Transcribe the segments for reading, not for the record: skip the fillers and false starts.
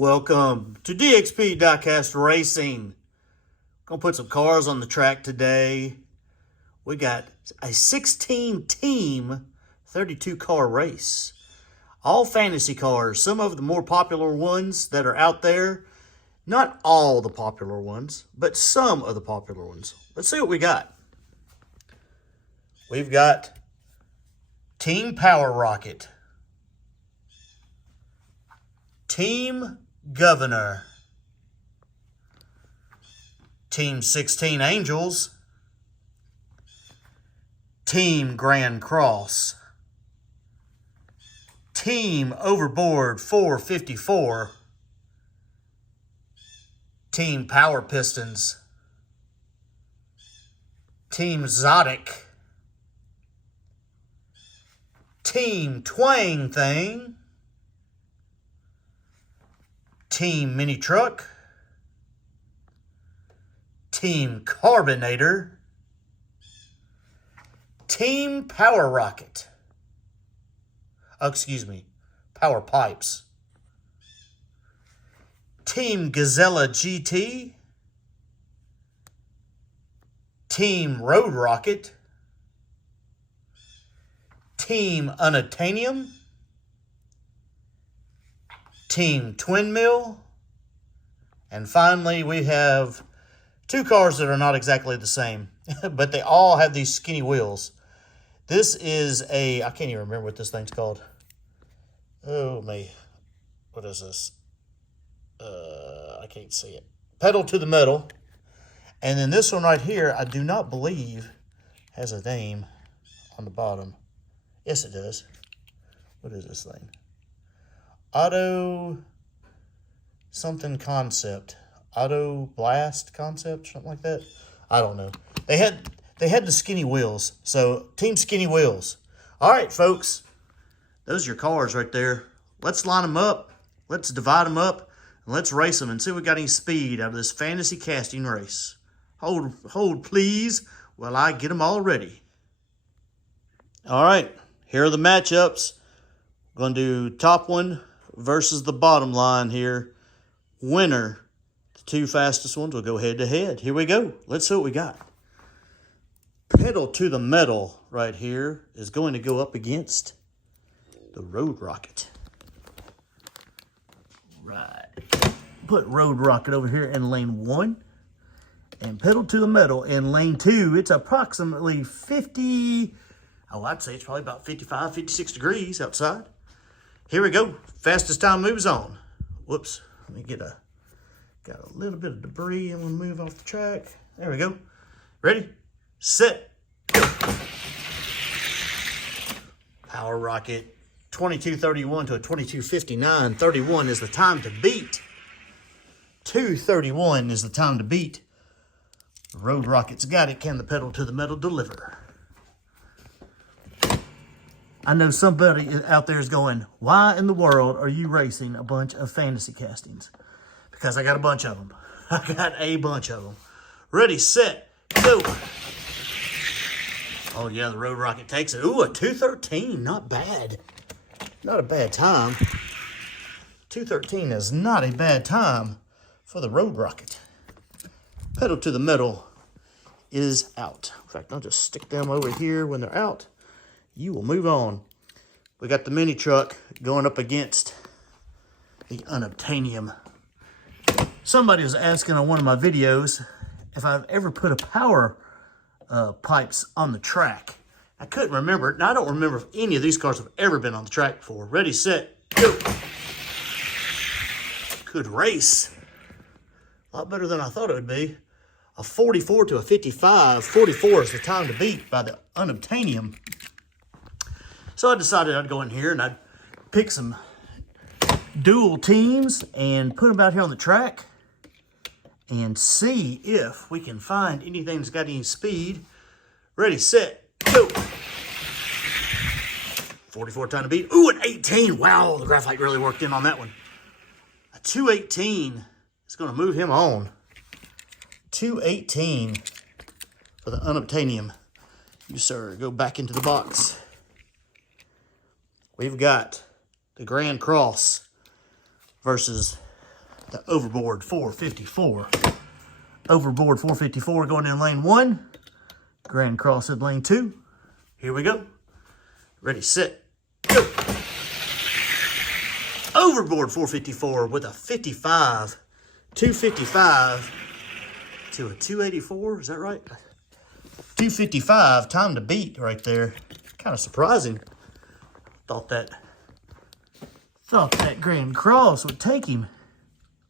Welcome to DXP Diecast Racing. Gonna put some cars on the track today. We got a 16-team, 32-car race. All fantasy cars, some of the more popular ones that are out there. Not all the popular ones, but some of the popular ones. Let's see what we got. We've got Team Power Rocket, Team Governor, Team 16 Angels, Team Grand Cross, Team Overboard 454, Team Power Pistons, Team Zodic, Team Twang Thing, Team Mini Truck, Team Carbonator, Team Power Rocket, Power Pipes, Team Gazella GT, Team Road Rocket, Team Unobtanium, Team Twin Mill, and finally we have two cars that are not exactly the same, but they all have these skinny wheels. This is I can't even remember what this thing's called. Oh, me. What is this? I can't see it. Pedal to the Metal. And then this one right here, I do not believe has a name on the bottom. Yes, it does. What is this thing? Auto something concept. Auto blast concept, something like that. I don't know. They had the skinny wheels. So Team Skinny Wheels. All right, folks. Those are your cars right there. Let's line them up. Let's divide them up. And let's race them and see if we got any speed out of this fantasy casting race. Hold, please, while I get them all ready. All right. Here are the matchups. We're going to do top one versus the bottom line here. Winner. The two fastest ones will go head-to-head. Here we go. Let's see what we got. Pedal to the Metal right here is going to go up against the Road Rocket. Right. Put Road Rocket over here in lane 1. And Pedal to the Metal in lane 2. It's approximately 50... Oh, I'd say it's probably about 55, 56 degrees outside. Here we go. Fastest time moves on. Whoops. Let me got a little bit of debris. I'm going to move off the track. There we go. Ready, set, go. Power Rocket, 22:31 to a 22:59. 31 is the time to beat. 2:31 is the time to beat. Road Rocket's got it. Can the Pedal to the Metal deliver? I know somebody out there is going, why in the world are you racing a bunch of fantasy castings? Because I got a bunch of them. I got a bunch of them. Ready, set, go. Oh, yeah, the Road Rocket takes it. Ooh, a 2:13. Not bad. Not a bad time. 2:13 is not a bad time for the Road Rocket. Pedal to the Metal is out. In fact, I'll just stick them over here when they're out. You will move on. We got the mini truck going up against the Unobtanium. Somebody was asking on one of my videos if I've ever put a power pipes on the track. I couldn't remember it, and I don't remember if any of these cars have ever been on the track before. Ready, set, go. Good race. A lot better than I thought it would be. A 44 to a 55. 44 is the time to beat by the Unobtanium. So I decided I'd go in here and I'd pick some dual teams and put them out here on the track and see if we can find anything that's got any speed. Ready, set, go. 44 time to beat. Ooh, an 18. Wow, the graphite really worked in on that one. A 218 is going to move him on. 218 for the Unobtanium. You, sir, go back into the box. We've got the Grand Cross versus the Overboard 454. Overboard 454 going in lane 1. Grand Cross in lane 2. Here we go. Ready, set, go. Overboard 454 with a 55. 255 to a 284. Is that right? 255, time to beat right there. Kind of surprising. Thought that Grand Cross would take him,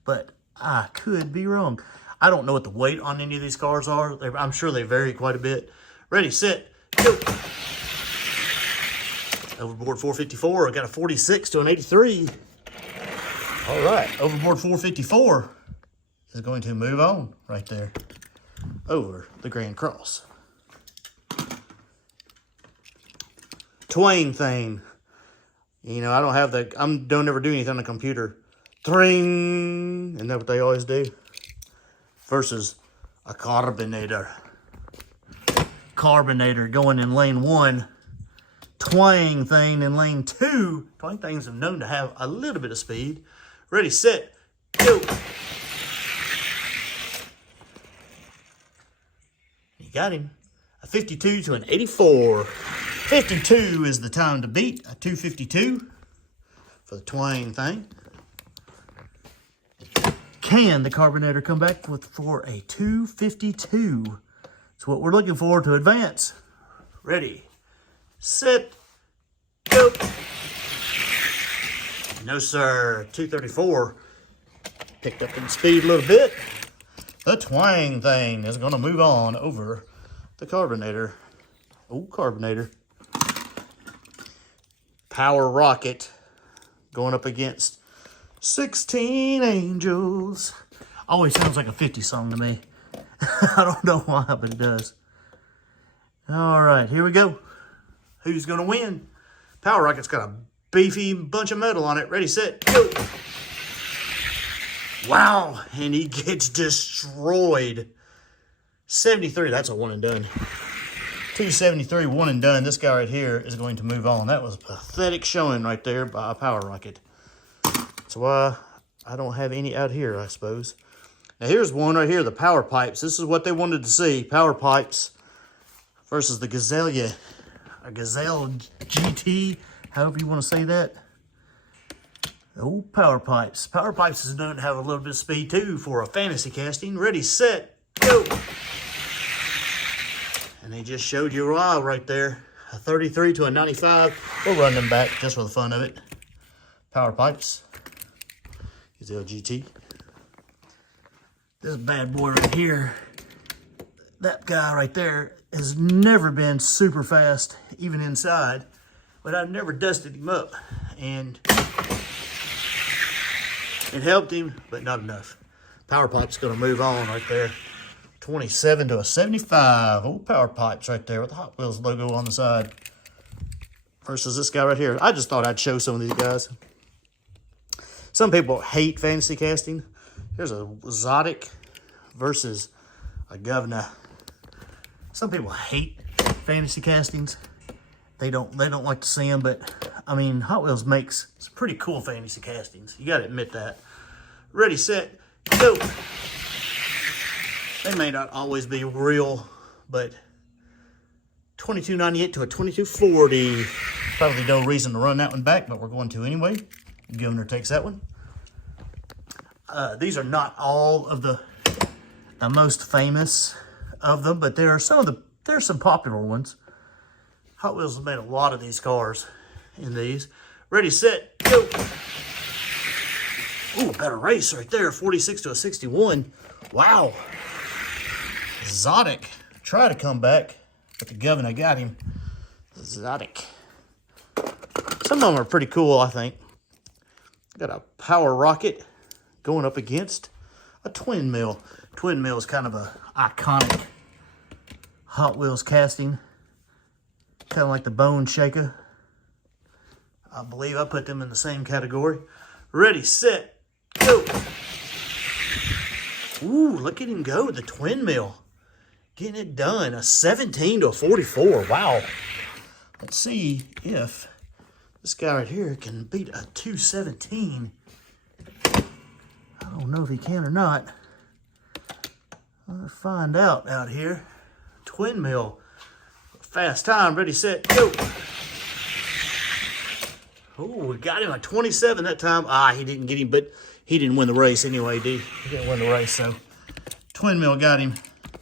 but I could be wrong. I don't know what the weight on any of these cars are. I'm sure they vary quite a bit. Ready, set, go. Overboard 454, I got a 46 to an 83. All right, Overboard 454 is going to move on right there over the Grand Cross. Twain thing. You know, I don't have the, don't ever do anything on the computer. Tring, isn't that what they always do? Versus a carbonator. Carbonator going in lane 1. Twang thing in lane 2. Twang things are known to have a little bit of speed. Ready, set, go. You got him. A 52 to an 84. 52 is the time to beat. A 252 for the Twang thing. Can the Carbonator come back for a 252? It's what we're looking for to advance. Ready, set, go. No, sir. 234. Picked up in speed a little bit. The Twang thing is going to move on over the Carbonator. Oh, Carbonator. Power Rocket going up against 16 Angels. Always sounds like a 50 song to me. I don't know why, but it does. All right, here we go. Who's going to win? Power Rocket's got a beefy bunch of metal on it. Ready, set, go. Wow, and he gets destroyed. 73, that's a one and done. 273, one and done. This guy right here is going to move on. That was a pathetic showing right there by a Power Rocket. That's why I don't have any out here, I suppose. Now here's one right here, the Power Pipes. This is what they wanted to see. Power Pipes versus the Gazelle GT, however you want to say that. Oh, Power Pipes. Power Pipes is known to have a little bit of speed too for a fantasy casting. Ready, set, go. And they just showed you why right there. A 33 to a 95. We'll run them back just for the fun of it. Power Pipes. Gazelle GT. This bad boy right here, that guy right there has never been super fast, even inside, but I've never dusted him up, and it helped him, but not enough. Power Pipe's going to move on right there. 27 to a 75. Oh, Power Pipes right there with the Hot Wheels logo on the side. Versus this guy right here. I just thought I'd show some of these guys. Some people hate fantasy casting. Here's a Zodic versus a Governor. Some people hate fantasy castings. They don't like to see them, but I mean, Hot Wheels makes some pretty cool fantasy castings. You got to admit that. Ready, set, go. They may not always be real, but 2298 to a 2240. Probably no reason to run that one back, but we're going to anyway. Governor takes that one. These are not all of the most famous of them, but there's some popular ones. Hot Wheels has made a lot of these cars in these. Ready, set, go. Ooh, got a race right there. 46 to a 61. Wow. Zodic. Try to come back, but the Governor got him. Zodic. Some of them are pretty cool, I think. Got a Power Rocket going up against a Twin Mill. Twin Mill is kind of a iconic Hot Wheels casting. Kind of like the Bone Shaker. I believe I put them in the same category. Ready, set, go. Ooh, look at him go, the Twin Mill. Getting it done. A 17 to a 44. Wow. Let's see if this guy right here can beat a 217. I don't don't know if he can or not. Let's find out here. Twin mill. Fast time. Ready, set, go. Oh, we got him a 27 that time. Ah, he didn't get him, but he didn't win the race anyway, He didn't win the race, so twin mill got him.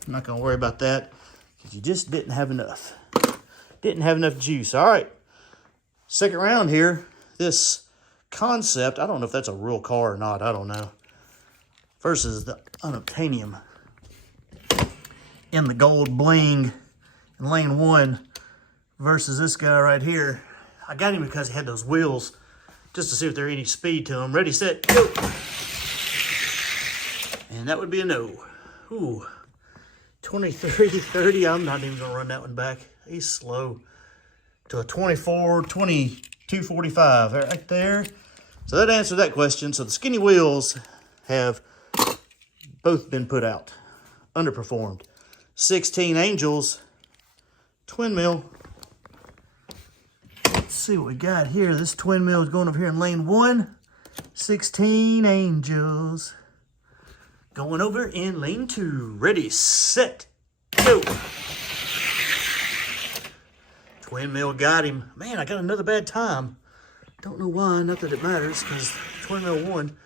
I'm not going to worry about that because you just didn't have enough. Didn't have enough juice. All right. Second round here. This Concept, I don't know if that's a real car or not. I don't know. Versus the Unobtanium in the gold bling in lane 1 versus this guy right here. I got him because he had those wheels just to see if there any speed to him. Ready, set, go. And that would be a no. Ooh, 23-30. I'm not even going to run that one back. He's slow. To a 24, 22.45 right there. So that answered that question. So the skinny wheels have both been put out. Underperformed. 16 Angels. Twin mill. Let's see what we got here. This twin mill is going over here in lane 1. 16 Angels. Going over in lane 2. Ready, set, go. Twin mill got him. Man, I got another bad time. Don't know why. Not that it matters, because twin mill won.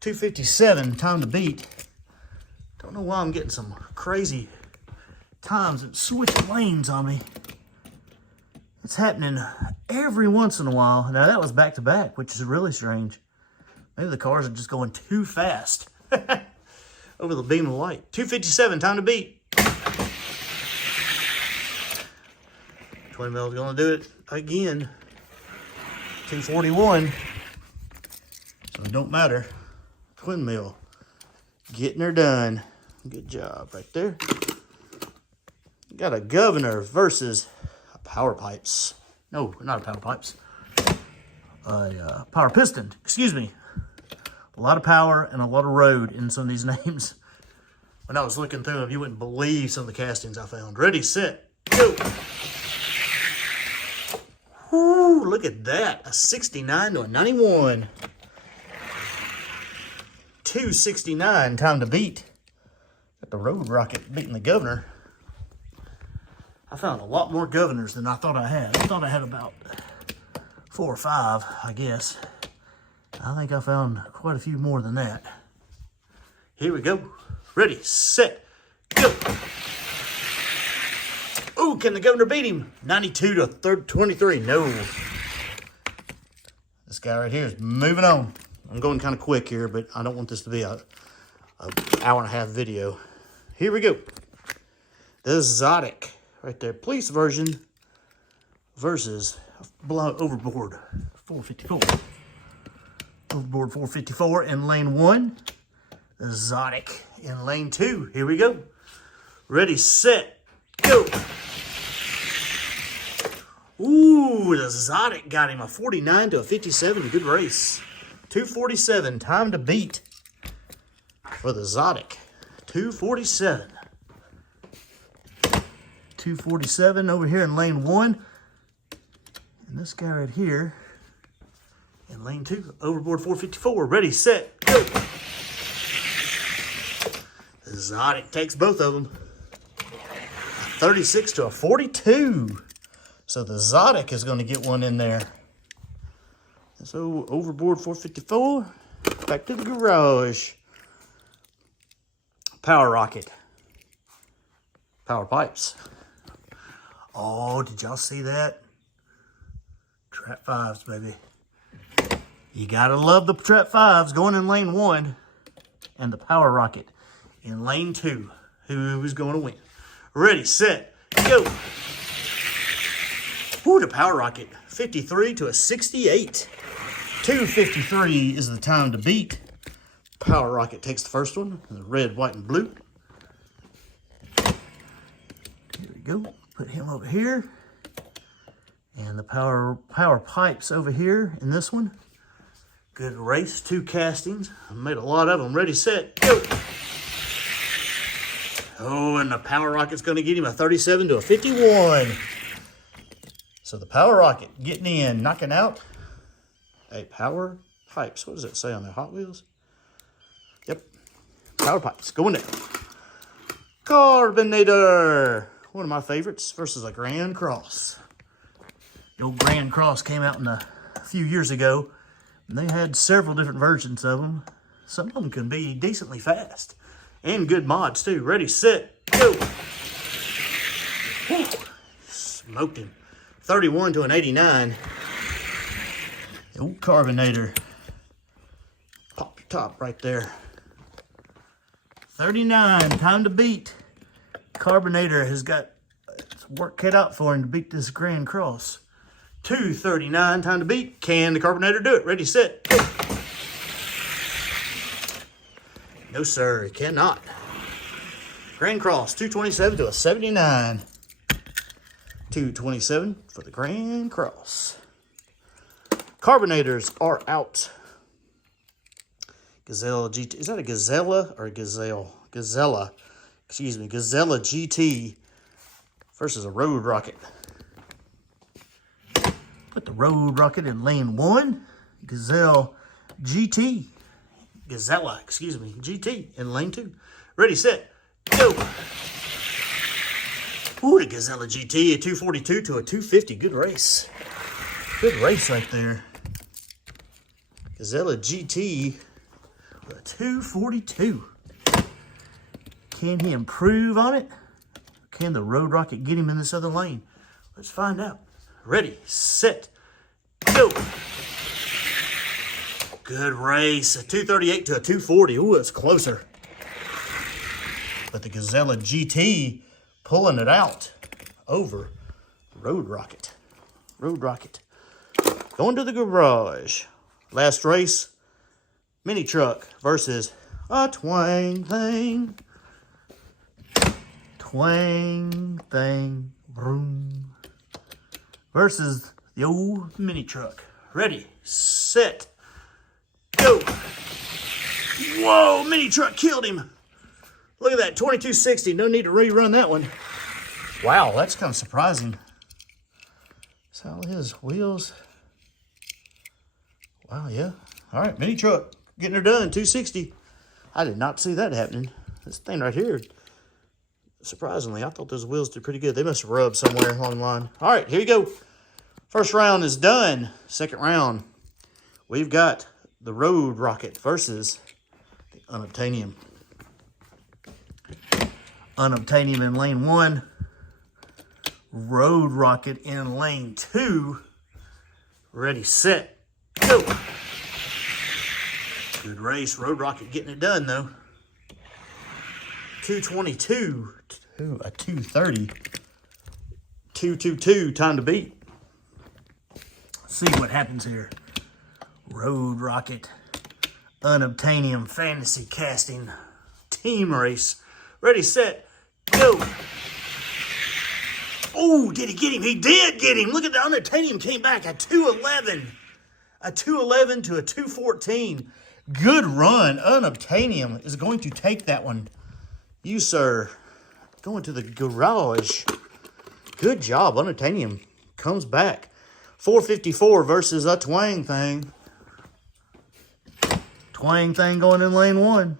2:57 time to beat. Don't know why I'm getting some crazy times and switching lanes on me. It's happening every once in a while. Now, that was back-to-back, which is really strange. Maybe the cars are just going too fast over the beam of light. 2:57, time to beat. Twin mill's going to do it again. 2:41. So it don't matter. Twin mill getting her done. Good job right there. Got a Governor versus Power Pipes. No, not a Power Pipes. A Power Piston. Excuse me. A lot of power and a lot of road in some of these names. When I was looking through them, you wouldn't believe some of the castings I found. Ready, set, go. Whoo, look at that. A 69 to a 91. 2:69, time to beat. Got the Road Rocket beating the Governor. I found a lot more Governors than I thought I had. I thought I had about 4 or 5, I guess. I think I found quite a few more than that. Here we go. Ready, set, go. Ooh, can the Governor beat him? 92 to 23. No. This guy right here is moving on. I'm going kind of quick here, but I don't want this to be a hour and a half video. Here we go. The Zodic right there. Police version versus Overboard 454. Overboard 454 in lane 1. The Zodic in lane 2. Here we go. Ready, set, go. Ooh, the Zodic got him a 49 to a 57. Good race. 2:47. Time to beat for the Zodic. 2:47. 2:47 over here in lane 1. And this guy right here in lane 2. Overboard 454. Ready, set, go. The Zodic takes both of them. 36 to a 42. So the Zodic is going to get one in there. So Overboard 454. Back to the garage. Power Rocket. Power Pipes. Oh, did y'all see that? Trap 5s, baby. You gotta love the Trap 5s going in lane 1. And the Power Rocket in lane 2. Who is going to win? Ready, set, go. Ooh, the Power Rocket. 53 to a 68. 2:53 is the time to beat. Power Rocket takes the first one. The red, white, and blue. Here we go. Put him over here. And the Power Pipes over here in this one. Good race. 2 castings. I made a lot of them. Ready, set, go. Oh, and the Power Rocket's going to get him a 37 to a 51. So the Power Rocket getting in, knocking out a Power Pipes. What does it say on there? Hot Wheels? Yep. Power pipes going down. Carbonator. One of my favorites versus a Grand Cross. The old Grand Cross came out a few years ago. And they had several different versions of them. Some of them can be decently fast. And good mods too. Ready, set, go. Whew. Smoked him. 31 to an 89. The old Carbonator. Pop your top right there. 39, time to beat. Carbonator has got work cut out for him to beat this Grand Cross. 239, time to beat. Can the Carbonator do it? Ready, set, go. No, sir, he cannot. Grand Cross, 227 to a 79. 227 for the Grand Cross. Carbonators are out. Gazelle GT. Is that a Gazella or a Gazelle? Gazella. Excuse me. Gazella GT versus a Road Rocket. Put the Road Rocket in lane 1. Gazelle GT. Gazella, excuse me. GT in lane 2. Ready, set, go. Ooh, the Gazella GT, a 242 to a 250. Good race. Good race right there. Gazella GT with a 242. Can he improve on it? Can the Road Rocket get him in this other lane? Let's find out. Ready, set, go. Good race. A 238 to a 240. Ooh, it's closer. But the Gazella GT pulling it out over Road Rocket. Road Rocket. Going to the garage. Last race. Mini truck versus a twang thing. Twang thing. Vroom. Versus the old mini truck. Ready, set, go. Whoa, mini truck killed him. Look at that, 2260. No need to rerun that one. Wow, that's kind of surprising. That's how his wheels. Wow, yeah. All right, mini truck getting her done, 260. I did not see that happening. This thing right here, surprisingly, I thought those wheels did pretty good. They must have rubbed somewhere along the line. All right, here you go. First round is done. Second round, we've got the Road Rocket versus the Unobtanium. Unobtanium in lane 1. Road Rocket in lane 2. Ready, set, go. Good race. Road Rocket getting it done, though. 222 to a 230. 222, time to beat. Let's see what happens here. Road Rocket, Unobtanium Fantasy Casting Team Race. Ready, set, go. Oh, did he get him? He did get him. Look at the Unobtanium came back at 211. A 211 to a 214. Good run. Unobtanium is going to take that one. You, sir, going to the garage. Good job. Unobtanium comes back. 454 versus a Twang Thing. Twang Thing going in lane 1.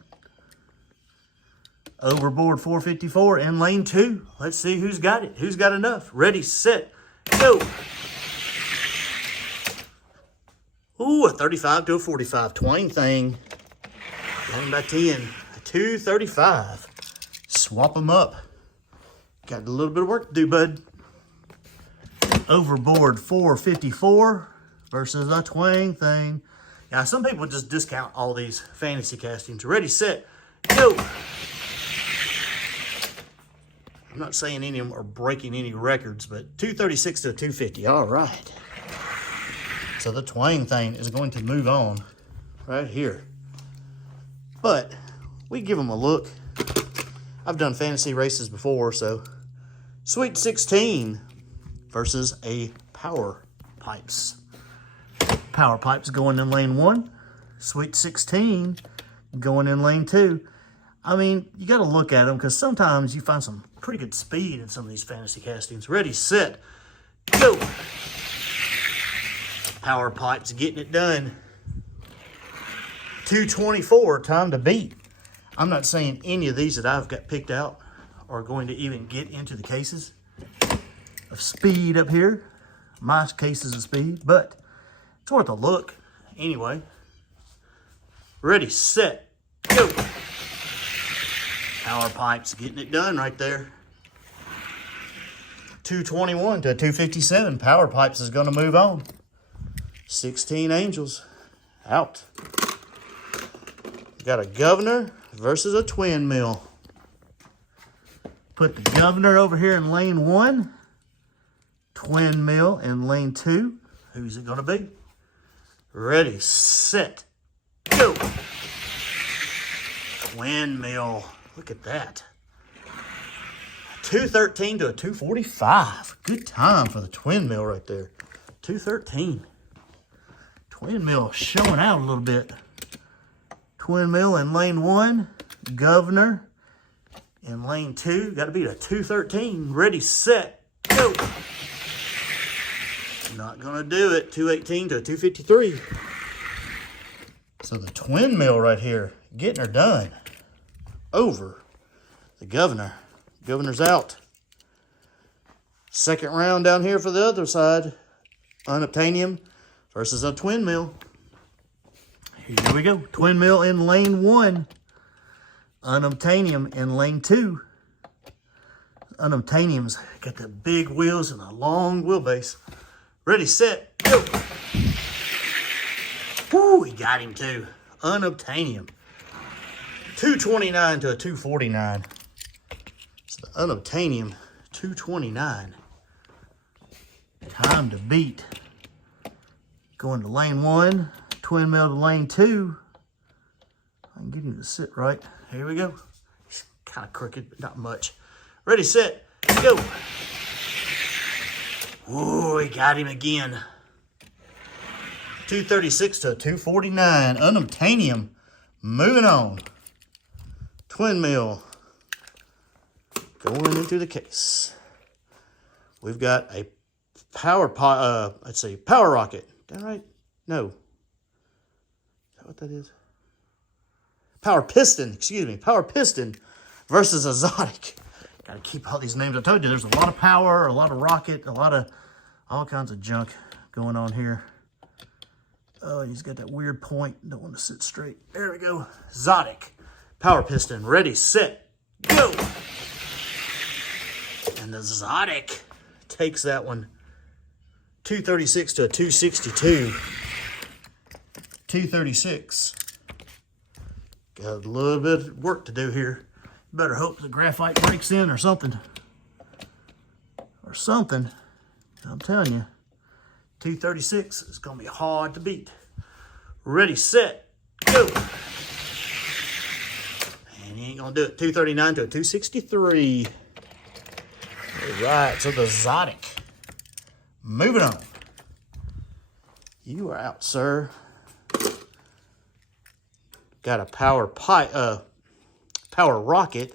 Overboard 454 in lane 2. Let's see who's got it. Who's got enough? Ready, set, go. Ooh, a 35 to a 45. Twang Thing. Down by 10. A 235. Swap them up. Got a little bit of work to do, bud. Overboard 454 versus a Twang Thing. Now, some people just discount all these fantasy castings. Ready, set, go. I'm not saying any of them are breaking any records, but 236 to 250. All right. So the Twang Thing is going to move on right here. But we give them a look. I've done fantasy races before, so Sweet 16 versus a Power Pipes. Power Pipes going in lane 1. Sweet 16 going in lane 2. I mean, you got to look at them because sometimes you find some pretty good speed in some of these fantasy castings. Ready, set, go. Power Pipes getting it done. 224, time to beat. I'm not saying any of these that I've got picked out are going to even get into the cases of speed up here. My cases of speed, but it's worth a look. Anyway, ready, set, go. Power pipes getting it done right there. 221 to 257. Power pipes is going to move on. 16 angels out. Got a governor versus a twin mill. Put the governor over here in lane 1. Twin mill in lane 2. Who's it going to be? Ready, set, go. Twin mill. Look at that. 213 to a 245. Good time for the twin mill right there. 213. Twin mill showing out a little bit. Twin mill in lane 1. Governor in lane 2. Got to beat a 213. Ready, set, go. Not going to do it. 218 to a 253. So the twin mill right here, getting her done over the governor. Governor's out. Second round down here for the other side. Unobtanium versus a twin mill. Here we go. Twin mill in lane 1. Unobtanium in lane 2. Unobtanium's got the big wheels and a long wheelbase. Ready, set, go. Woo, he got him too. Unobtanium. 229 to a 249. So the Unobtanium, 229. Time to beat. Going to lane 1. Twin mill to lane 2. I can get him to sit right. Here we go. He's kind of crooked, but not much. Ready, set, go. Ooh, he got him again. 236 to 249. Unobtanium moving on. Twin mill going into the case. We've got a power rocket. Is that right? No. Is that what that is? Power piston, excuse me. Power piston versus a Zodic. Got to keep all these names. I told you there's a lot of power, a lot of rocket, a lot of all kinds of junk going on here. Oh, he's got that weird point. Don't want to sit straight. There we go. Zodic. Power piston. Ready, set, go. And the Zodic takes that one. 236 to a 262. 236. Got a little bit of work to do here. Better hope the graphite breaks in or something. Or something. I'm telling you. 236 is going to be hard to beat. Ready, set, go. And he ain't going to do it. 239 to a 263. All right, so the Zodic. Moving on. You are out, sir. Got a power rocket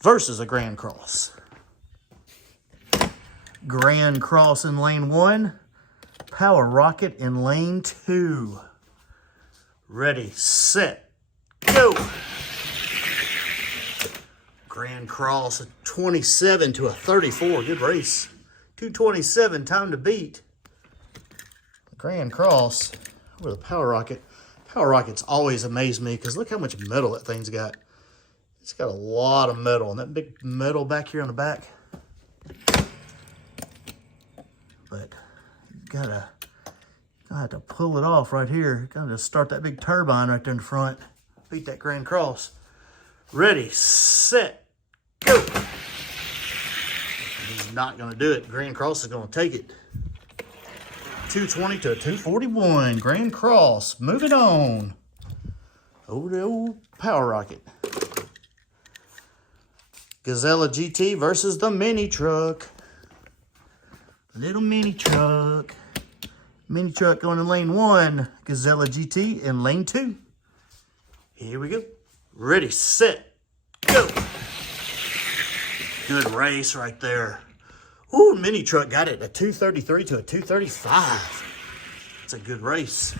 versus a Grand Cross. Grand Cross in lane 1. Power rocket in lane 2. Ready, set, go. Grand Cross, a 27 to a 34. Good race. 227, time to beat. Grand Cross with a power rocket. Power rockets always amaze me because look how much metal that thing's got. It's got a lot of metal, and that big metal back here on the back. But you gotta have to pull it off right here. Gotta start that big turbine right there in front. Beat that Grand Cross. Ready, set, go. He's not gonna do it. Grand Cross is gonna take it. 220 to a 241. Grand Cross. Moving on. Over the old power rocket. Gazella GT versus the mini truck. Little mini truck. Mini truck going in lane 1. Gazella GT in lane 2. Here we go. Ready, set, go. Good race right there. Ooh, mini truck got it. A 233 to a 235. It's a good race.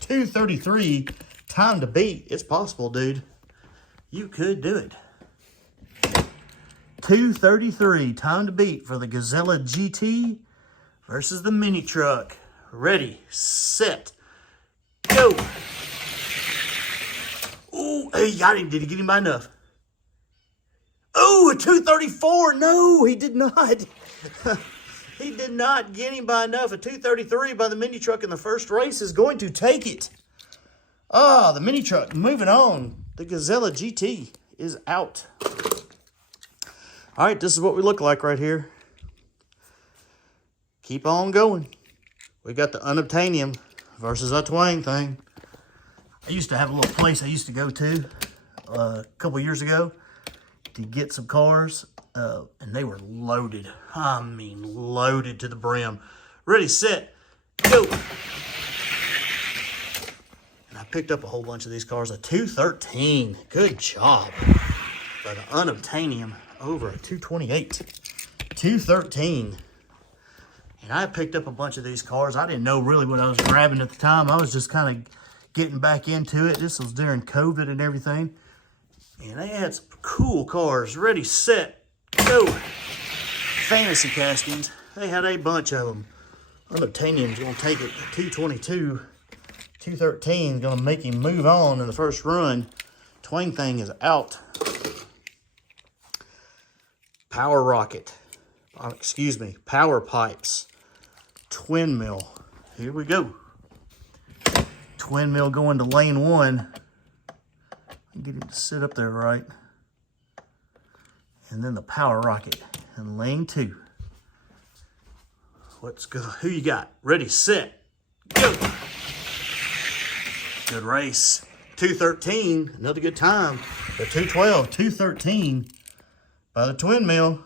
233, time to beat. It's possible, dude. You could do it. 233, time to beat for the Gazella GT versus the mini truck. Ready, set, go. Ooh, he got him. Did he get him by enough? Oh, a 234. No, he did not. He did not get him by enough. A 233 by the mini truck in the first race is going to take it. Ah, the mini truck moving on. The Gazella GT is out. All right, this is what we look like right here. Keep on going. We got the Unobtanium versus a Twang thing. I used to have a little place I used to go to a couple years ago to get some cars, and they were loaded. I mean, loaded to the brim. Ready, set, go. And I picked up a whole bunch of these cars. A 213. Good job by the Unobtanium over a 228. 213. And I picked up a bunch of these cars. I didn't know really what I was grabbing at the time. I was just kind of getting back into it. This was during COVID and everything. And they had some cool cars. Ready, set, go. Fantasy castings. They had a bunch of them. Unobtanium's going to take it. 222. 213 going to make him move on in the first run. Twang thing is out. Power Rocket. Excuse me. Power Pipes. Twin Mill. Here we go. Twin Mill going to lane 1. Get him to sit up there right. And then the Power Rocket in lane 2. Let's go. Who you got? Ready, set, go. Good race. 213, another good time. The 212, 213 by the Twin Mill.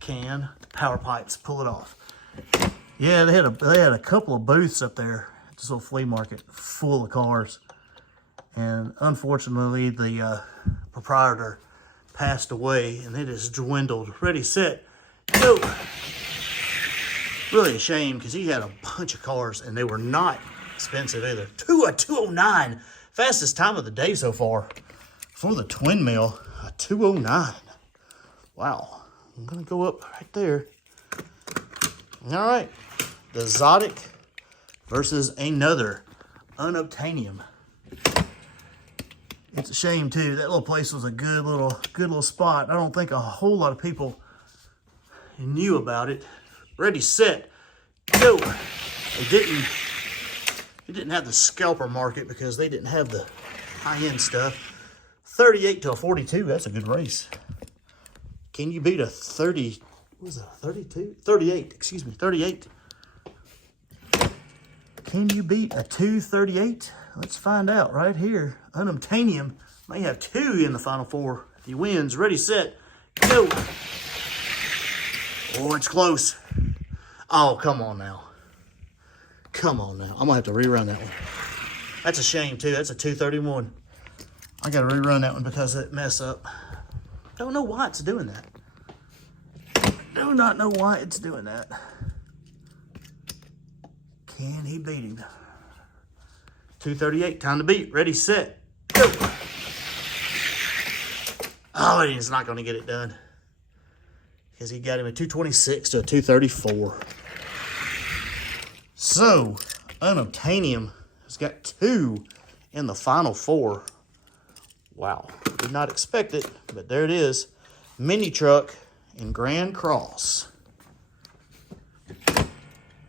Can the Power Pipes pull it off? Yeah, they had a couple of booths up there at this little flea market full of cars. And unfortunately, the proprietor passed away, and it has dwindled. Ready, set, go. Really a shame, because he had a bunch of cars, and they were not expensive either. A 209. Fastest time of the day so far for the Twin Mill. A 209. Wow. I'm going to go up right there. All right. The Zodic versus another Unobtanium. It's a shame too. That little place was a good little spot. I don't think a whole lot of people knew about it. Ready, set, go. It didn't have the scalper market because they didn't have the high-end stuff. 38 to a 42. That's a good race. Can you beat a 30? What was it? 32? 38. Excuse me. 38. Can you beat a 238? Let's find out right here. Unobtanium may have 2 in the Final Four if he wins. Ready, set, go. Oh, it's close. Oh, come on now. Come on now. I'm going to have to rerun that one. That's a shame, too. That's a 231. I got to rerun that one because of that mess up. Don't know why it's doing that. Do not know why it's doing that. Can he beat him? 238, time to beat. Ready, set, go. Oh, he's not going to get it done because he got him a 226 to a 234. So, Unobtanium has got 2 in the Final Four. Wow, did not expect it, but there it is. Mini truck in Grand Cross.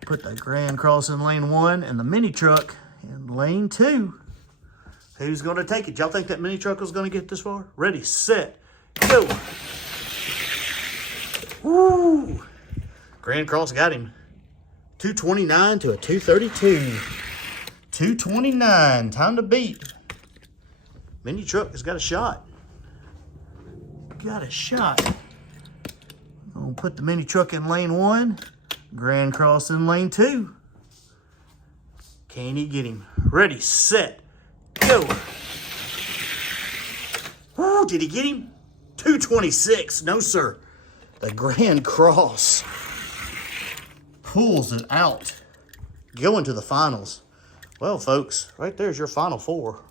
Put the Grand Cross in lane 1 and the mini truck in lane 2. Who's going to take it? Y'all think that mini truck was going to get this far? Ready, set, go. Woo! Grand Cross got him. 229 to a 232. 229, time to beat. Mini truck has got a shot. Got a shot. I'm going to put the mini truck in lane 1. Grand Cross in lane 2. Can he get him? Ready, set, go. Woo, did he get him? 226. No, sir. The Grand Cross pulls it out. Going to the finals. Well, folks, right there's your Final Four.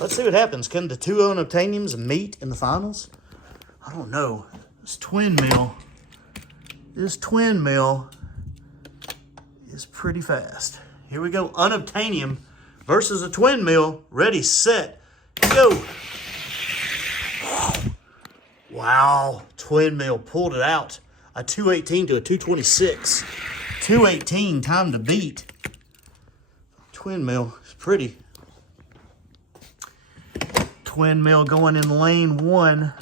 Let's see what happens. Can the two Unobtaniums meet in the finals? I don't know. This twin mill is pretty fast. Here we go. Unobtanium versus a twin mill. Ready, set, go. Wow. Twin mill pulled it out. A 218 to a 226. 218, time to beat. Twin mill is pretty. Twin mill going in lane 1.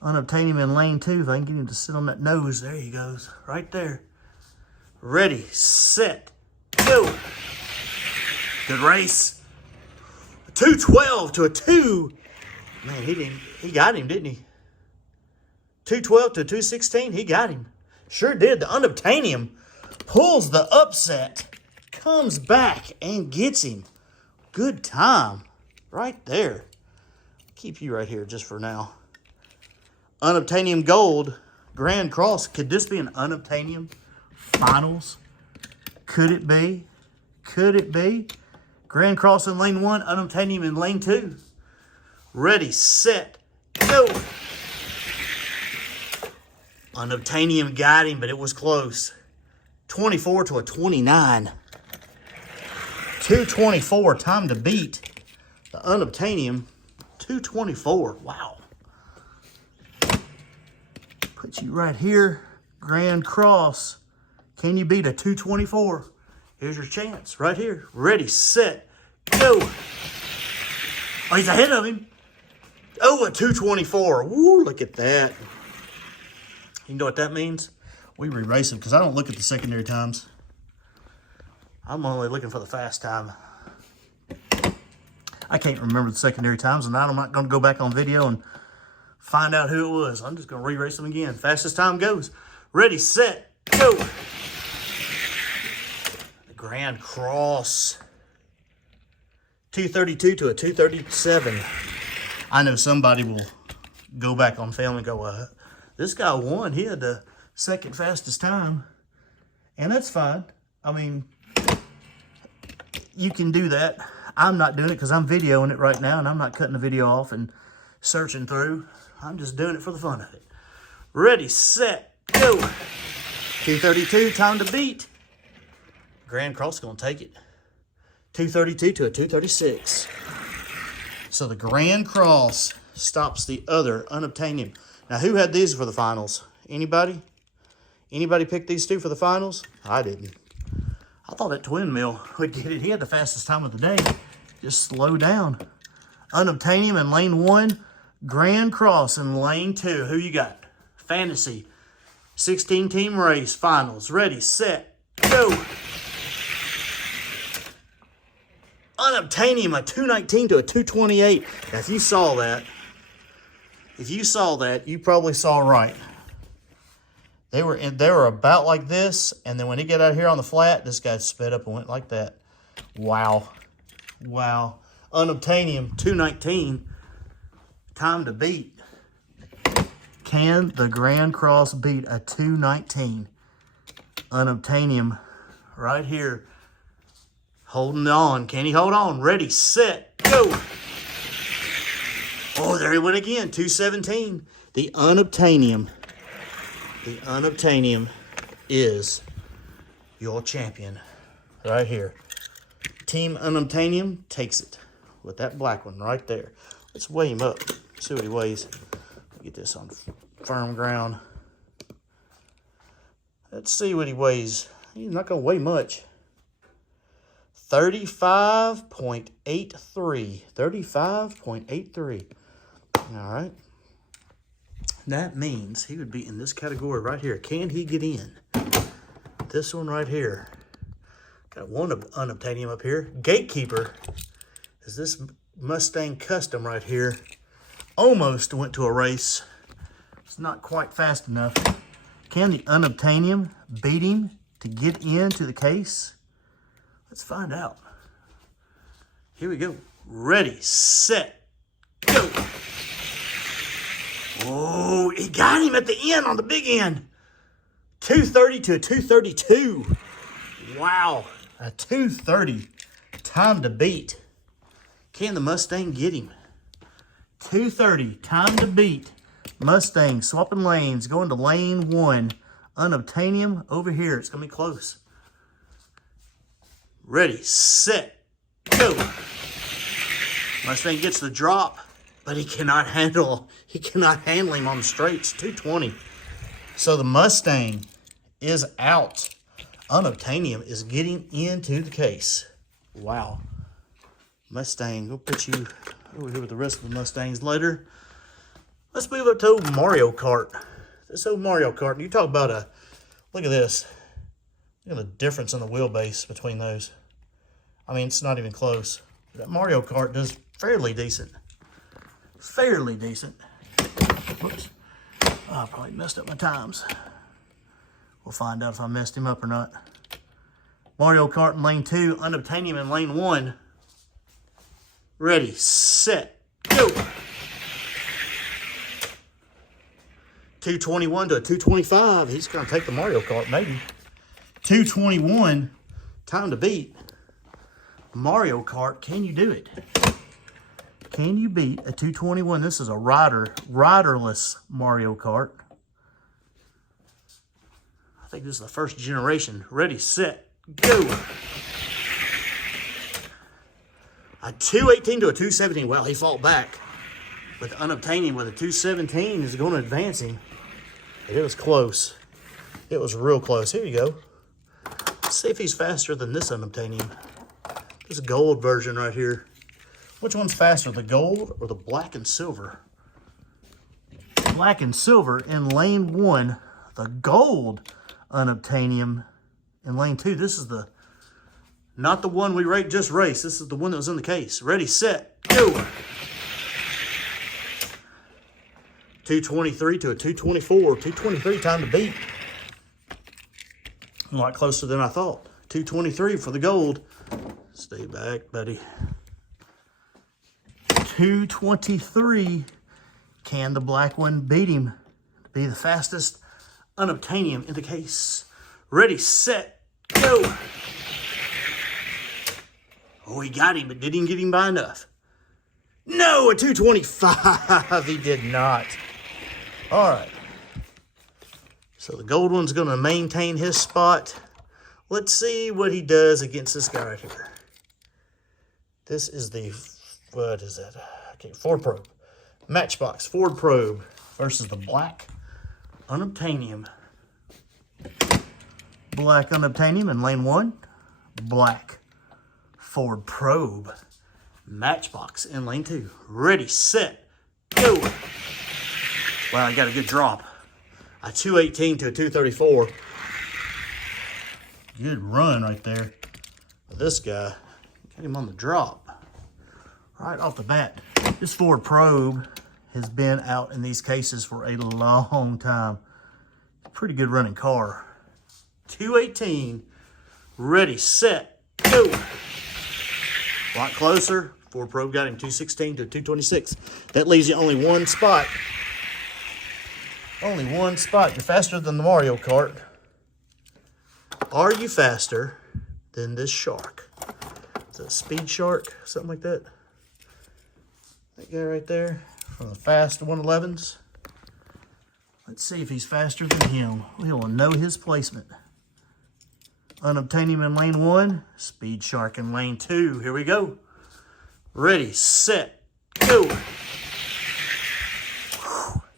Unobtanium in lane 2. If I can get him to sit on that nose. There he goes. Right there. Ready, set, go. Good race. A 212 to a 2. Man, he got him, didn't he? 212 to 216, he got him. Sure did. The Unobtanium pulls the upset, comes back and gets him. Good time. Right there. Keep you right here just for now. Unobtanium Gold, Grand Cross. Could this be an Unobtanium finals? Could it be? Could it be? Grand Cross in lane 1, Unobtanium in lane 2. Ready, set, go. Unobtanium got him, but it was close. 24 to a 29. 224, time to beat. The Unobtanium, 224. Wow. Put you right here. Grand Cross. Can you beat a 224? Here's your chance right here. Ready, set, go. Oh, he's ahead of him. Oh, a 224. Woo, look at that. You know what that means? We re-race him because I don't look at the secondary times. I'm only looking for the fast time. I can't remember the secondary times, and I'm not going to go back on video and find out who it was. I'm just going to re-race them again. Fastest time goes. Ready, set, go. The Grand Cross. 232 to a 237. I know somebody will go back on film and go, this guy won. He had the second fastest time. And that's fine. I mean, you can do that. I'm not doing it because I'm videoing it right now, and I'm not cutting the video off and searching through. I'm just doing it for the fun of it. Ready, set, go. 232, time to beat. Grand Cross is going to take it. 232 to a 236. So the Grand Cross stops the other Unobtanium. Now, who had these for the finals? Anybody? Anybody pick these two for the finals? I didn't. I thought that twin mill would get it. He had the fastest time of the day. Just slow down. Unobtanium in lane 1. Grand Cross in lane 2. Who you got? Fantasy. 16-team race finals. Ready, set, go. Unobtanium, a 219 to a 228. Now, if you saw that, you probably saw right. They were about like this, and then when he got out here on the flat, this guy sped up and went like that. Wow. Wow. Unobtanium, 219. Time to beat. Can the Grand Cross beat a 219? Unobtanium right here. Holding on. Can he hold on? Ready, set, go. Oh, there he went again. 217. The Unobtanium. The Unobtanium is your champion right here. Team Unobtanium takes it with that black one right there. Let's weigh him up. See what he weighs. Get this on firm ground. Let's see what he weighs. He's not going to weigh much. 35.83. 35.83. All right. That means he would be in this category right here. Can he get in? This one right here. Got one Unobtanium up here. Gatekeeper is this Mustang Custom right here. Almost went to a race. It's not quite fast enough. Can the Unobtanium beat him to get into the case? Let's find out. Here we go. Ready, set, go. Oh, he got him at the end on the big end. 230 to a 232. Wow, a 230. Time to beat. Can the Mustang get him? 230, time to beat. Mustang swapping lanes, going to lane 1. Unobtanium over here. It's going to be close. Ready, set, go. Mustang gets the drop, but he cannot handle him on the straights. 220. So the Mustang is out. Unobtanium is getting into the case. Wow. Mustang, we'll put you over here with the rest of the Mustangs later. Let's move up to old Mario Kart. This old Mario Kart, you talk about look at this. Look at the difference in the wheelbase between those. I mean, it's not even close. That Mario Kart does fairly decent. Fairly decent. Whoops. I probably messed up my times. We'll find out if I messed him up or not. Mario Kart in lane 2, Unobtanium in lane 1. Ready, set, go. 221 to a 225. He's going to take the Mario Kart, maybe. 221, time to beat. Mario Kart, can you do it? Can you beat a 221? This is a riderless Mario Kart. I think this is the first generation. Ready, set, go. A 218 to a 217. Well, he fought back. With Unobtanium with a 217 is going to advance him. But it was close. It was real close. Here you go. Let's see if he's faster than this Unobtanium. This gold version right here. Which one's faster, the gold or the black and silver? Black and silver in lane 1. The gold Unobtanium in lane 2. This is not the one we just raced. This is the one that was in the case. Ready, set, go. 223 to a 224. 223, time to beat. A lot closer than I thought. 223 for the gold. Stay back, buddy. 223. Can the black one beat him to be the fastest Unobtanium in the case? Ready, set, go. Oh, he got him, but didn't get him by enough. No, a 225. He did not. All right. So the gold one's going to maintain his spot. Let's see what he does against this guy right here. This is the, what is that? Okay, Ford Probe. Matchbox Ford Probe versus the black Unobtanium. Black Unobtanium in lane 1. Black Ford Probe. Matchbox in lane 2. Ready, set, go. Wow, I got a good drop. A 218 to a 234. Good run right there. This guy, got him on the drop. Right off the bat. This Ford Probe has been out in these cases for a long time. Pretty good running car. 218. Ready, set, go. A lot closer. Ford Probe got him 216 to 226. That leaves you only one spot. Only one spot. You're faster than the Mario Kart. Are you faster than this shark? Is that a speed shark? Something like that? That guy right there from the fast 111s. Let's see if he's faster than him. We'll know his placement. Unobtanium in lane 1. Speed Shark in lane 2. Here we go. Ready, set, go. Whew.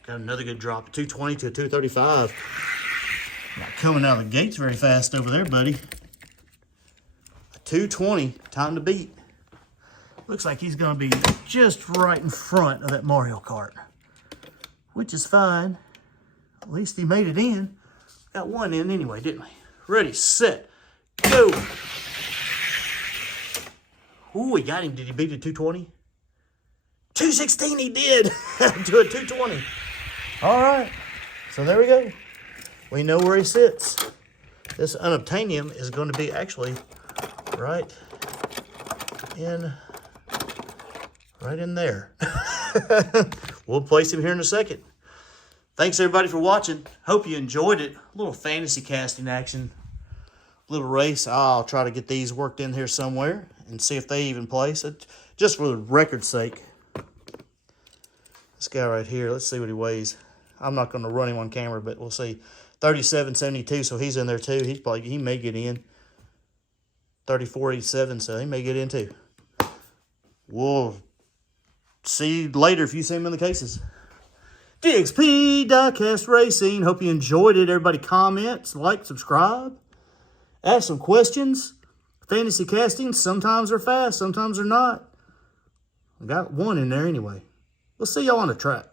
Got another good drop. 220 to 235. Not coming out of the gates very fast over there, buddy. 220. Time to beat. Looks like he's going to be just right in front of that Mario Kart. Which is fine. At least he made it in. Got one in anyway, didn't we? Ready, set, go. Ooh, he got him. Did he beat a 220? 216 he did to a 220. All right. So there we go. We know where he sits. This Unobtanium is going to be actually right in there. We'll place him here in a second. Thanks everybody for watching. Hope you enjoyed it. A little fantasy casting action. little race. I'll try to get these worked in here somewhere and see if they even place it, just for the record's sake. This guy right here, let's see what he weighs. I'm not going to run him on camera, but we'll see. 37.72, so he's in there too. He may get in. 34.87, so he may get in too. We'll see you later if you see him in the cases. DXP Diecast Racing. Hope you enjoyed it. Everybody comments, like, subscribe. Ask some questions. Fantasy casting, sometimes they're fast, sometimes they're not. I got one in there anyway. We'll see y'all on the track.